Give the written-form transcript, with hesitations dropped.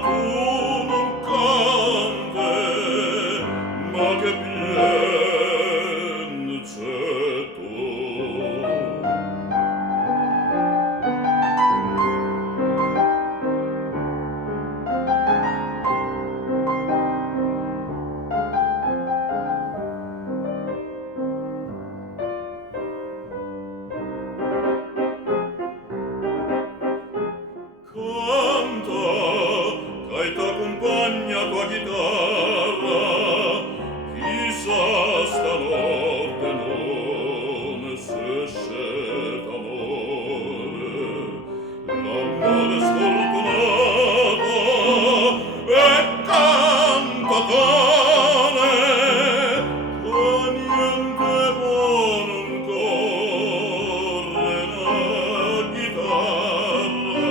tu non cante, ma che bien c'è tu. Canta, ch'ai t'accompagna tua chitarra, chissà stanotte non s'esce d'amore. L'amore sfortunato e canta tale, che niente può non corre la chitarra.